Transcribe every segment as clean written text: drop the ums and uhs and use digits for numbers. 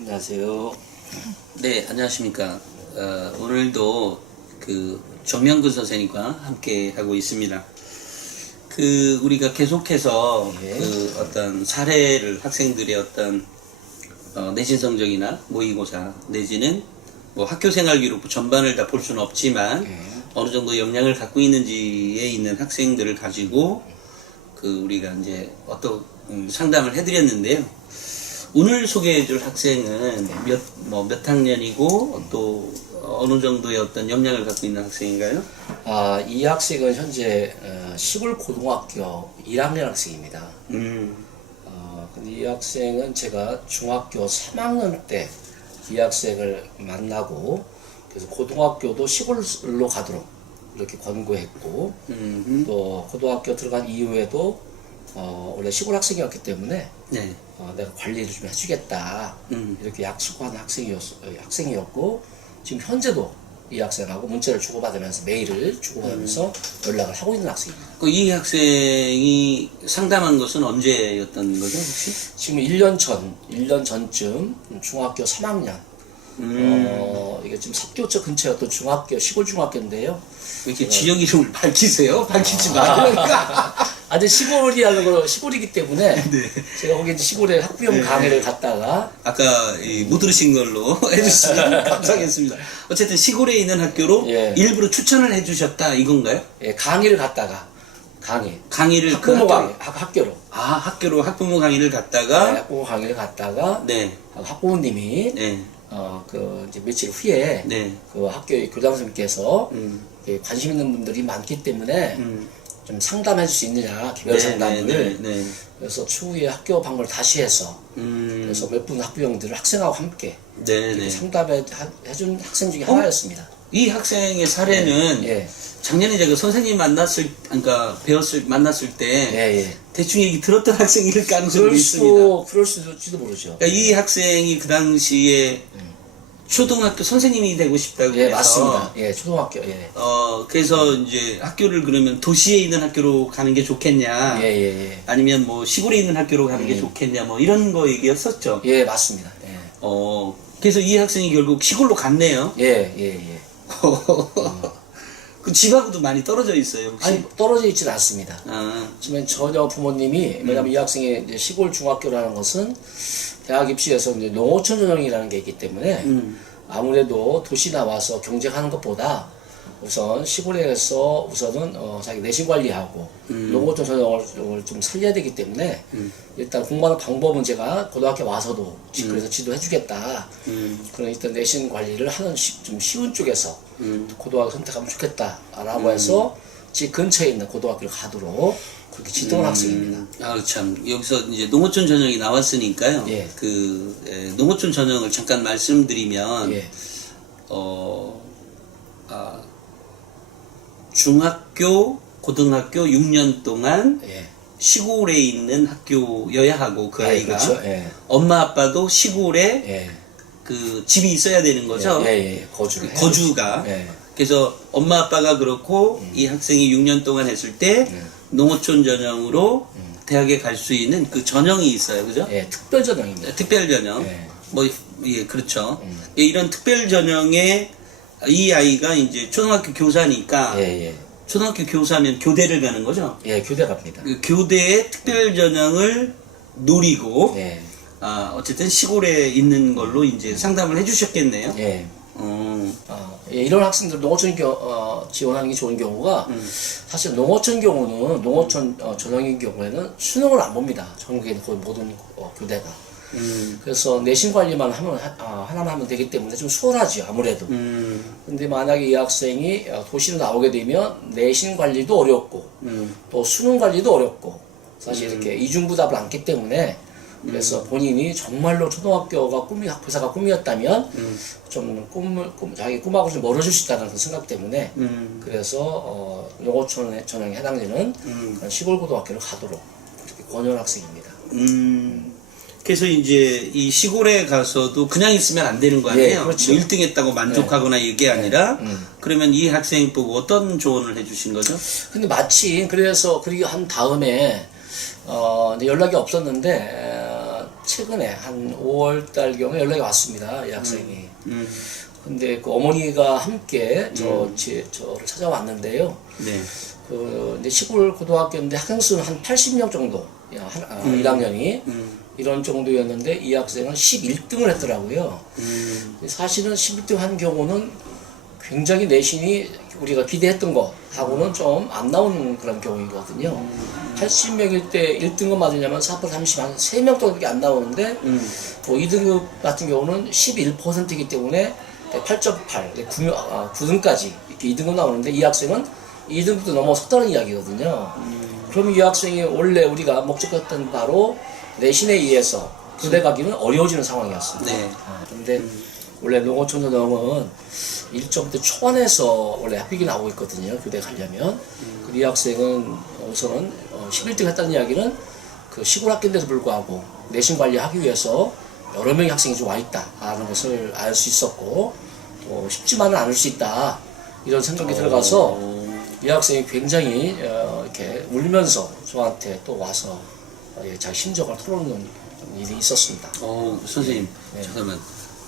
안녕하세요. 네, 안녕하십니까. 오늘도 그 정명근 선생님과 함께 하고 있습니다. 우리가 계속해서 예. 어떤 사례를 학생들의 어떤 내신 성적이나 모의고사 내지는 뭐 학교 생활 기록 전반을 다 볼 수는 없지만 예. 어느 정도 역량을 갖고 있는지에 있는 학생들을 가지고 우리가 이제 어떤 상담을 해드렸는데요. 오늘 소개해줄 학생은 몇 학년이고 또 어느 정도의 어떤 역량을 갖고 있는 학생인가요? 이 학생은 현재 시골 고등학교 1학년 학생입니다. 근데 이 학생은 제가 중학교 3학년 때 이 학생을 만나고 그래서 고등학교도 시골로 가도록 이렇게 권고했고 또 고등학교 들어간 이후에도 원래 시골 학생이었기 때문에 네. 내가 관리를 좀 해주겠다 이렇게 약속한 학생이었고 지금 현재도 이 학생하고 문자를 주고받으면서 메일을 주고받으면서 연락을 하고 있는 학생입니다. 이 학생이 상담한 것은 언제였던 거죠, 혹시? 지금 1년 전쯤 중학교 3학년 이게 지금 삽교처 근처였던 시골 중학교인데요. 이렇게 지역 이름을 밝히세요? 밝히지 마니까. 아직 시골이기 때문에 네. 제가 거기 이제 시골에 학부형 강의를 갔다가 아까 못 들으신 걸로 해주시면 감사하겠습니다. 어쨌든 시골에 있는 학교로 예. 일부러 추천을 해주셨다 이건가요? 강의를 갔다가 강의를 학부모 강의 학교로 학교로 학부모 강의를 갔다가 학부모 강의를 갔다가 네. 학부모님이 네. 이제 며칠 후에 네. 그 학교의 교장 선생님께서 관심 있는 분들이 많기 때문에 좀 상담해 줄 수 있느냐 개별 상담을 네. 그래서 추후에 학교 방문을 다시 해서 그래서 몇 분 학부형들을 학생하고 함께 네. 상담해 준 학생 중에 하나였습니다. 이 학생의 사례는 예. 작년에 제가 선생님 만났을 때 예. 대충 얘기 들었던 학생일 가능성이 있습니다. 그럴 수도 모르죠. 그러니까 이 학생이 그 당시에 초등학교 선생님이 되고 싶다고 예, 해서 맞습니다. 예, 초등학교. 예. 그래서 이제 학교를 그러면 도시에 있는 학교로 가는 게 좋겠냐, 예. 아니면 뭐 시골에 있는 학교로 가는 게 좋겠냐, 뭐 이런 거 얘기였었죠. 예, 맞습니다. 예. 그래서 이 학생이 결국 시골로 갔네요. 예. 그 집하고도 많이 떨어져 있어요, 혹시? 아니, 떨어져 있지는 않습니다. 지금 전혀 부모님이, 왜냐면 이 학생이 이제 시골 중학교라는 것은 대학 입시에서 이제 농어촌 전형이라는 게 있기 때문에 아무래도 도시 나와서 경쟁하는 것보다 우선 시골에서 우선은 자기 내신 관리하고 농어촌 전형을 좀 살려야 되기 때문에 일단 공부하는 방법은 제가 고등학교 와서도 그래서 지도해주겠다. 그런 일단 내신 관리를 하는 좀 쉬운 쪽에서 고등학교 선택하면 좋겠다라고 해서 집 근처에 있는 고등학교를 가도록 그렇게 지도한 학생입니다. 참 여기서 이제 농어촌 전형이 나왔으니까요. 예. 농어촌 전형을 잠깐 말씀드리면 예. 중학교, 고등학교 6년 동안 예. 시골에 있는 학교여야 하고 그 아이가 그렇죠. 예. 엄마 아빠도 시골에 예. 그 집이 있어야 되는 거죠. 예. 거주가. 예. 그래서 엄마 아빠가 그렇고 이 학생이 6년 동안 했을 때 농어촌 전형으로 대학에 갈 수 있는 그 전형이 있어요, 그죠? 예, 특별 전형입니다. 특별 전형. 예. 그렇죠. 이런 특별 전형에 이 아이가 이제 초등학교 교사니까 예. 초등학교 교사면 교대를 가는 거죠. 예, 교대 갑니다. 그 교대의 특별 전형을 노리고 예. 어쨌든 시골에 있는 걸로 이제 상담을 해주셨겠네요. 예. 예, 이런 학생들 농어촌 지원하는 게 좋은 경우가 사실 농어촌 전형인 경우에는 수능을 안 봅니다. 전국에 있는 거의 모든 교대가. 그래서 내신 관리만 하나만 하면 되기 때문에 좀 수월하죠, 아무래도. 근데 만약에 이 학생이 도시로 나오게 되면 내신 관리도 어렵고 또 수능 관리도 어렵고 사실 이렇게 이중부답을 안기 때문에 그래서 본인이 정말로 초등학교가 학교사가 꿈이었다면 좀 자기 꿈하고 좀 멀어질 수 있다는 생각 때문에 그래서 농어촌 전형에 해당되는 시골 고등학교를 가도록 그렇게 권유한 학생입니다. 그래서 이제 이 시골에 가서도 그냥 있으면 안 되는 거 아니에요? 예, 그렇죠. 뭐 1등 했다고 만족하거나 이게 아니라 그러면 이 학생 보고 어떤 조언을 해주신 거죠? 근데 마침 그래서 그리고 한 다음에 이제 연락이 없었는데 최근에 한 5월달 경에 연락이 왔습니다. 이 학생이. 근데 그 어머니가 함께 저를 찾아왔는데요. 네. 이제 시골 고등학교인데 학생 수는 한 80명 정도, 1학년이 이런 정도였는데 이 학생은 11등을 했더라고요. 사실은 11등 한 경우는 굉장히 내신이 우리가 기대했던 거 하고는 좀 안 나오는 그런 경우이거든요. 80명일 때 1등급 맞으려면 4% 30, 한 3명 정도밖에 안 나오는데 뭐 2등급 같은 경우는 11%이기 때문에 8.8, 9등까지 이렇게 2등급 나오는데 이 학생은 2등급도 넘어섰다는 이야기거든요. 그럼 이 학생이 원래 우리가 목적했던 바로 내신에 의해서 교대 가기는 어려워지는 상황이었습니다. 네. 근데 원래 농어촌전형은 1점대 초반에서 원래 합격이 나오고 있거든요. 교대 가려면. 이 학생은 우선은 11등 했다는 이야기는 그 시골 학교인데도 불구하고 내신 관리하기 위해서 여러 명의 학생이 좀 와 있다라는 것을 알 수 있었고 또 쉽지만은 않을 수 있다 이런 생각이 들어가서 이 학생이 굉장히 이렇게 울면서 저한테 또 와서 자기 심정을 털어놓는 일이 있었습니다. 선생님, 네. 잠깐만.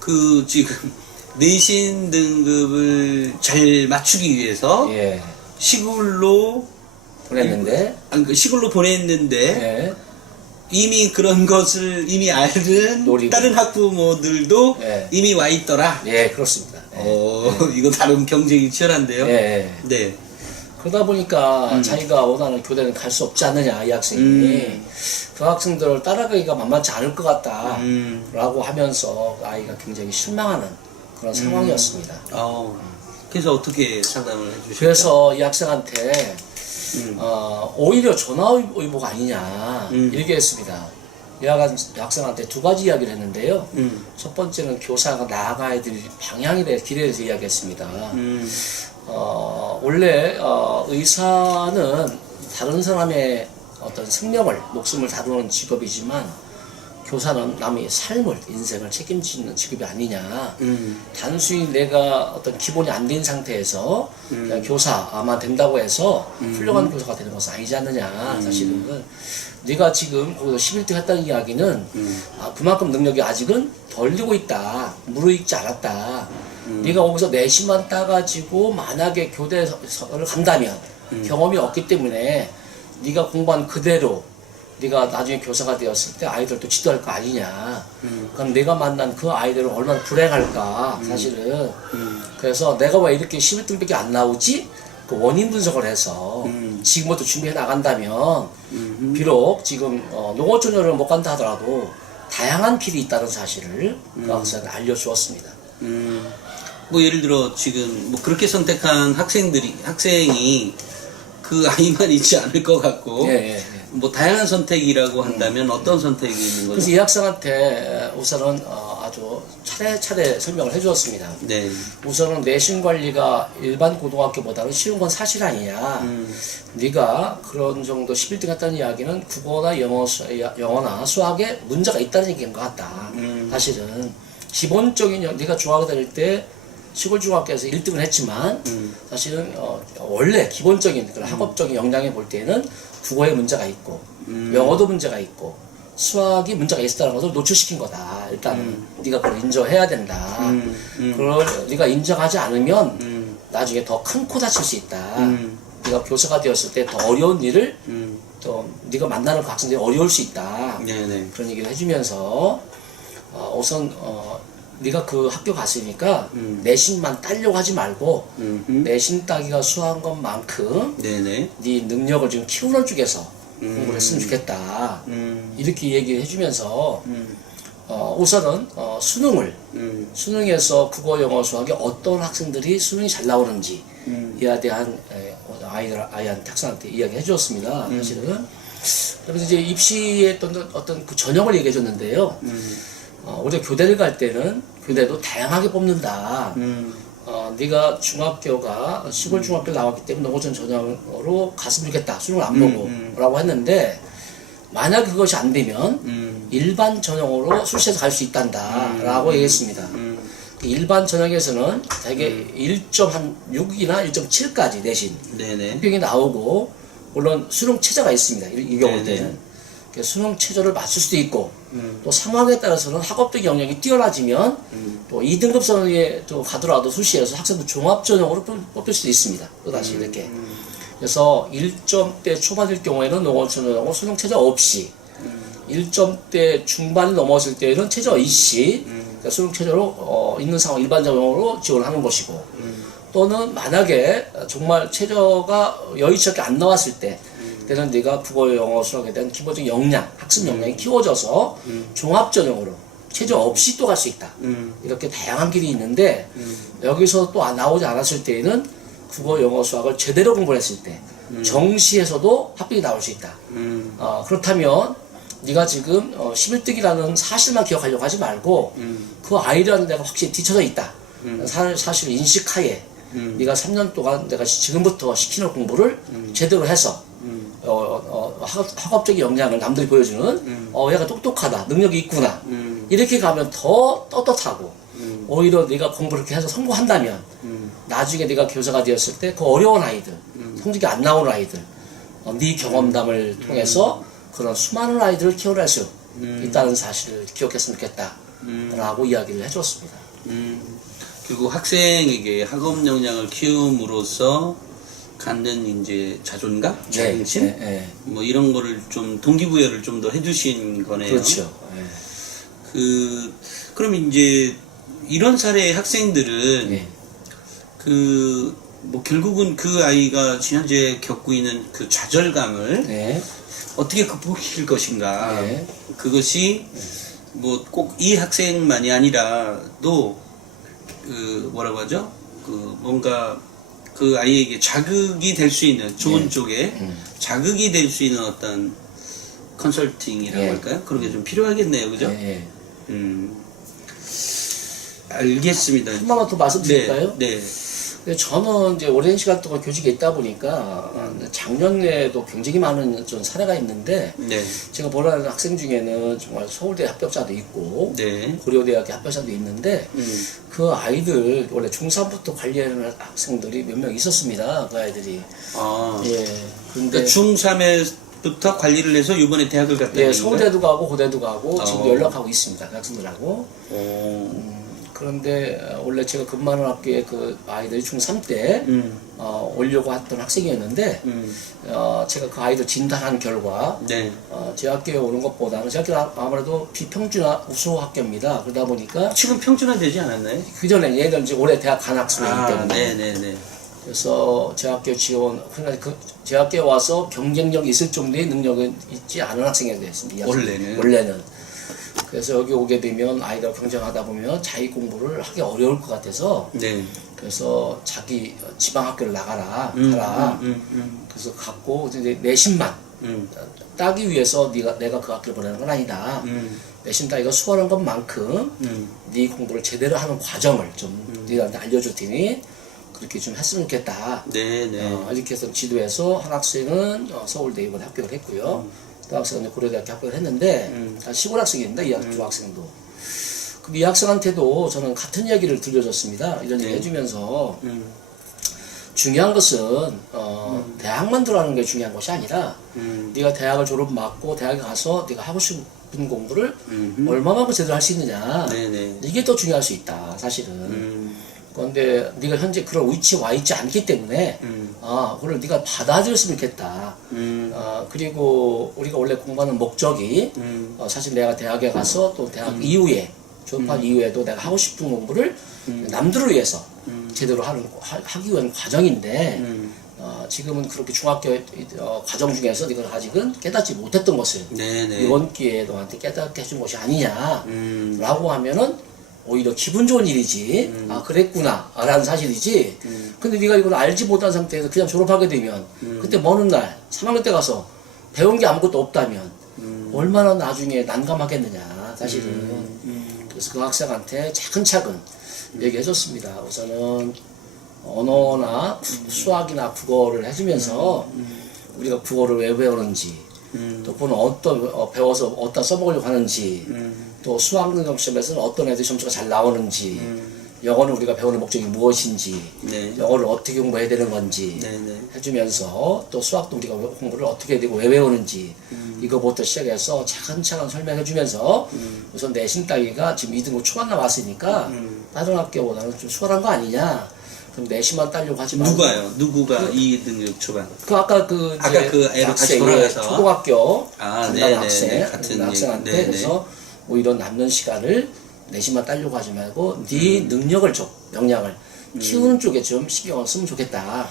그 지금 내신 등급을 잘 맞추기 위해서 예, 시골로 보냈는데 그 시골로 보냈는데 예, 이미 그런 것을 이미 아는 노리고. 다른 학부모들도 예. 이미 와 있더라. 예, 그렇습니다. 이거 다른 경쟁이 치열한데요. 예. 네. 그러다 보니까 자기가 원하는 교대는 갈 수 없지 않느냐 이 학생이 그 학생들을 따라가기가 만만치 않을 것 같다 라고 하면서 아이가 굉장히 실망하는 그런 상황이었습니다. 그래서 어떻게 상담을 해주실까요? 그래서 이 학생한테 오히려 전화위복가 아니냐 이렇게 했습니다. 이 학생한테 두 가지 이야기를 했는데요. 첫 번째는 교사가 나아가야 될 방향에 대해 길에 대해서 이야기했습니다. 원래 의사는 다른 사람의 어떤 생명을, 목숨을 다루는 직업이지만 교사는 남의 삶을, 인생을 책임지는 직업이 아니냐. 단순히 내가 어떤 기본이 안 된 상태에서 그냥 교사만 된다고 해서 훌륭한 교사가 되는 것은 아니지 않느냐. 사실은 네가 지금 거기서 11등 했다는 이야기는 그만큼 능력이 아직은 덜 되고 있다. 무르익지 않았다. 네가 거기서 내신만 따가지고 만약에 교대를 간다면 경험이 없기 때문에 네가 공부한 그대로 네가 나중에 교사가 되었을 때 아이들도 지도할 거 아니냐. 그럼 내가 만난 그 아이들은 얼마나 불행할까 사실은. 그래서 내가 왜 이렇게 11등밖에 안 나오지? 그 원인 분석을 해서 지금부터 준비해 나간다면 비록 지금 농어촌을 못 간다 하더라도 다양한 길이 있다는 사실을 그 학생한테 알려주었습니다. 뭐 예를 들어 지금 뭐 그렇게 선택한 학생이 그 아이만 있지 않을 것 같고 뭐 다양한 선택이라고 한다면 어떤 선택이 있는 거죠? 그래서 이 학생한테 우선은 아주 차례차례 설명을 해주었습니다. 네. 우선은 내신 관리가 일반 고등학교보다는 쉬운 건 사실 아니냐. 네가 그런 정도 11등 했다는 이야기는 국어나 영어나 수학에 문제가 있다는 얘기인 것 같다. 사실은 기본적인 네가 중학교 다닐 때 시골 중학교에서 1등을 했지만 사실은 원래 기본적인 그런 학업적인 역량에 볼 때는 국어에 문제가 있고 영어도 문제가 있고 수학이 문제가 있었다는 것을 노출시킨 거다. 일단은 네가 그걸 인정해야 된다. 그걸 네가 인정하지 않으면 나중에 더 큰 코 다칠 수 있다. 네가 교사가 되었을 때 더 어려운 일을 또 네가 만나는 그 학생들이 어려울 수 있다. 네네. 그런 얘기를 해주면서 우선 네가 그 학교 갔으니까 내신만 따려고 하지 말고 내신 따기가 수한 것만큼 네네. 네 능력을 지금 키우는 쪽에서 공부를 했으면 좋겠다. 이렇게 얘기를 해주면서 우선은 수능에서 국어, 영어, 수학에 어떤 학생들이 수능이 잘 나오는지 이에 대한 아이한테 학생한테 이야기해 주었습니다. 사실은 그래서 이제 입시의 어떤 그 전형을 얘기해 줬는데요. 우리가 교대를 갈 때는 교대도 다양하게 뽑는다. 네가 중학교가 시골 중학교 나왔기 때문에 농어촌 전형으로 갔으면 좋겠다. 수능을 안 보고 라고 했는데 만약 그것이 안 되면 일반 전형으로 수시에서 갈 수 있단다 라고 얘기했습니다. 일반 전형에서는 대개 1.6이나 1.7까지 내신 네네. 합격이 나오고 물론 수능 최저가 있습니다. 이 경우 때는 수능 최저를 맞출 수도 있고 또 상황에 따라서는 학업적 역량이 뛰어나지면 또 2등급선에 또 가더라도 수시에서 학생도 종합전형으로 뽑힐 수도 있습니다. 또다시 이렇게. 그래서 1점대 초반일 경우에는 농어촌하고 수능 최저 없이 1점대 중반이 넘어질 때에는 최저 이시 그러니까 수능 최저로 있는 상황 일반전형으로 지원하는 것이고 또는 만약에 정말 최저가 여의치 않게 안 나왔을 때 때는 네가 국어, 영어, 수학에 대한 기본적인 역량, 학습 역량이 키워져서 종합전형으로 최저 없이 또 갈 수 있다. 이렇게 다양한 길이 있는데 여기서 또 나오지 않았을 때에는 국어, 영어, 수학을 제대로 공부를 했을 때 정시에서도 합격이 나올 수 있다. 그렇다면 네가 지금 11등이라는 사실만 기억하려고 하지 말고 그 아이라는 데가 확실히 뒤쳐져 있다. 사실 인식하에 네가 3년 동안 내가 지금부터 시키는 공부를 제대로 해서 학업적인 역량을 남들이 보여주는 얘가 똑똑하다, 능력이 있구나 이렇게 가면 더 떳떳하고 오히려 네가 공부를 이렇게 해서 성공한다면 나중에 네가 교사가 되었을 때 그 어려운 아이들, 성적이 안 나오는 아이들 네 경험담을 통해서 그런 수많은 아이들을 키워낼 수 있다는 사실을 기억했으면 좋겠다 라고 이야기를 해줬습니다. 그리고 학생에게 학업 역량을 키움으로써 갖는 이제 자존감, 자긍심, 뭐 이런 거를 좀 동기부여를 좀 더 해주신 거네요. 그렇죠. 그럼 이제 이런 사례의 학생들은 뭐 결국은 그 아이가 현재 겪고 있는 그 좌절감을 어떻게 극복시킬 것인가. 그것이 뭐 꼭 이 학생만이 아니라도 그 뭐라고 하죠? 그 뭔가 그 아이에게 자극이 될 수 있는 좋은 쪽에 자극이 될 수 있는 어떤 컨설팅이라고 할까요? 그런 게 좀 필요하겠네요, 그죠? 알겠습니다. 한 번만 더 말씀드릴까요? 네. 저는 이제 오랜 시간 동안 교직에 있다 보니까 작년에도 굉장히 많은 좀 사례가 있는데 제가 보라는 학생 중에는 정말 서울대 합격자도 있고 고려대학의 합격자도 있는데 그 아이들 원래 중3부터 관리하는 학생들이 몇 명 있었습니다. 그 아이들이. 근데 중3에부터 관리를 해서 이번에 대학을 갔다. 서울대도 가고 고대도 가고 지금 연락하고 있습니다. 그 학생들하고. 그런데 원래 제가 근무하는 학교에 그 아이들이 중3 때 오려고 했던 학생이었는데 제가 그 아이들 진단한 결과 제 학교에 오는 것보다는 제 학교는 아무래도 비평준화 우수 학교입니다. 그러다 보니까 지금 평준화 되지 않았나요? 그 전에 얘들 이제 올해 대학 간 학생이기 때문에 네네네. 그래서 제 학교 지원 제 학교에 와서 경쟁력이 있을 정도의 능력은 있지 않은 학생이 됐습니다. 원래는. 그래서 여기 오게 되면 아이들 경쟁하다 보면 자기 공부를 하기 어려울 것 같아서 그래서 자기 지방 학교를 나가라 가라 그래서 갖고 이제 내신만 따기 위해서 내가 그 학교를 보내는 건 아니다. 내신 따기가 수월한 것만큼 네 공부를 제대로 하는 과정을 좀 네한테 알려줄 테니 그렇게 좀 했으면 좋겠다. 이렇게 해서 지도해서 한 학생은 서울대 이번에 합격을 했고요. 그 학생은 고려대학교 합격을 했는데 시골 학생입니다. 이 학생도. 그럼 이 학생한테도 저는 같은 이야기를 들려줬습니다. 이런 얘기 해주면서 중요한 것은 대학만 들어가는 게 중요한 것이 아니라 네가 대학을 졸업 맞고 대학에 가서 네가 하고 싶은 공부를 얼마만큼 제대로 할 수 있느냐 이게 더 중요할 수 있다 사실은. 그런데 네가 현재 그런 위치에 와 있지 않기 때문에 그걸 네가 받아들였으면 좋겠다. 그리고 우리가 원래 공부하는 목적이 사실 내가 대학에 가서 또 대학 이후에 졸업한 이후에도 내가 하고 싶은 공부를 남들을 위해서 제대로 하기 위한 과정인데 지금은 그렇게 중학교 과정 중에서 네가 아직은 깨닫지 못했던 것을 이번 기회에 너한테 깨닫게 해준 것이 아니냐 라고 하면은 오히려 기분 좋은 일이지. 그랬구나 라는 사실이지. 근데 네가 이걸 알지 못한 상태에서 그냥 졸업하게 되면 그때 먼 날 3학년 때 가서 배운 게 아무것도 없다면 얼마나 나중에 난감하겠느냐 사실은. 그래서 그 학생한테 차근차근 얘기해줬습니다. 우선은 언어나 수학이나 국어를 해주면서 우리가 국어를 왜 배우는지 또 그건 배워서 어디다 써먹으려고 하는지 또 수학 능력 시험에서는 어떤 애들이 점수가 잘 나오는지 영어는 우리가 배우는 목적이 무엇인지 영어를 어떻게 공부해야 되는 건지 해주면서 또 수학도 우리가 공부를 어떻게 해야 되고 왜 배우는지 이거부터 시작해서 차근차근 설명해 주면서 우선 내신 따기가 지금 2등급 초반 나왔으니까 다른 학교보다는 좀 수월한 거 아니냐. 그럼 내신만 따려고 하지 말고. 누가요? 누구가 2등급 초반? 그 아까 그 아까 이제 그 애로 다시 학생이 돌아가서? 초등학교 아, 간다는 네네, 학생, 네, 같은 학생한테 네네. 그래서 뭐 이런 남는 시간을 내신만 따려고 하지 말고 네 능력을 좀 역량을 키우는 쪽에 좀 신경을 쓰면 좋겠다.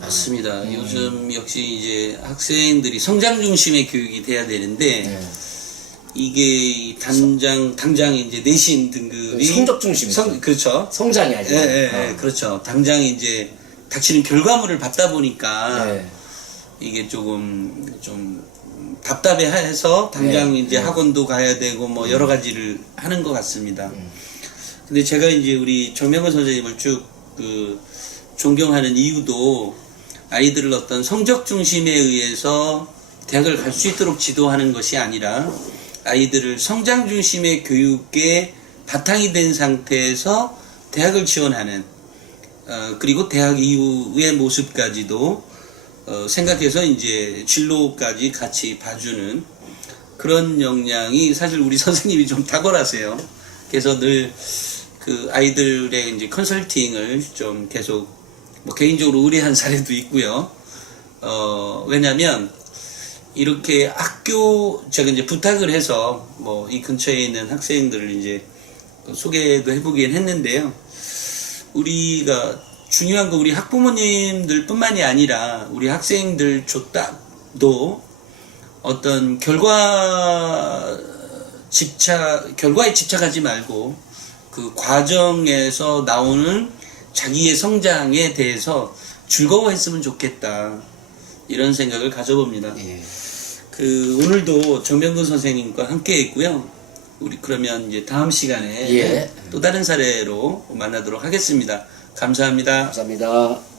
맞습니다. 요즘 역시 이제 학생들이 성장 중심의 교육이 돼야 되는데 네. 이게 당장 이제 내신 등급이 성적 중심이죠. 그렇죠. 성장이 아니라. 그렇죠. 당장 이제 닥치는 결과물을 받다 보니까 네. 이게 조금 좀 답답해해서 당장 네. 이제 학원도 가야 되고 뭐 여러 가지를 하는 것 같습니다. 근데 제가 이제 우리 정명근 선생님을 쭉 존경하는 이유도 아이들을 어떤 성적 중심에 의해서 대학을 갈 수 있도록 지도하는 것이 아니라 아이들을 성장 중심의 교육에 바탕이 된 상태에서 대학을 지원하는 그리고 대학 이후의 모습까지도 생각해서 이제 진로까지 같이 봐주는 그런 역량이 사실 우리 선생님이 좀 탁월하세요. 그래서 늘 그 아이들의 이제 컨설팅을 좀 계속 뭐 개인적으로 의뢰한 사례도 있고요. 왜냐면 이렇게 제가 이제 부탁을 해서 뭐 이 근처에 있는 학생들을 이제 소개도 해보긴 했는데요. 우리가 중요한 건 우리 학부모님들 뿐만이 아니라 우리 학생들 조차도 어떤 결과에 집착하지 말고 그 과정에서 나오는 자기의 성장에 대해서 즐거워했으면 좋겠다. 이런 생각을 가져봅니다. 예. 오늘도 정명근 선생님과 함께 했고요. 우리 그러면 이제 다음 시간에 예. 또 다른 사례로 만나도록 하겠습니다. 감사합니다. 감사합니다.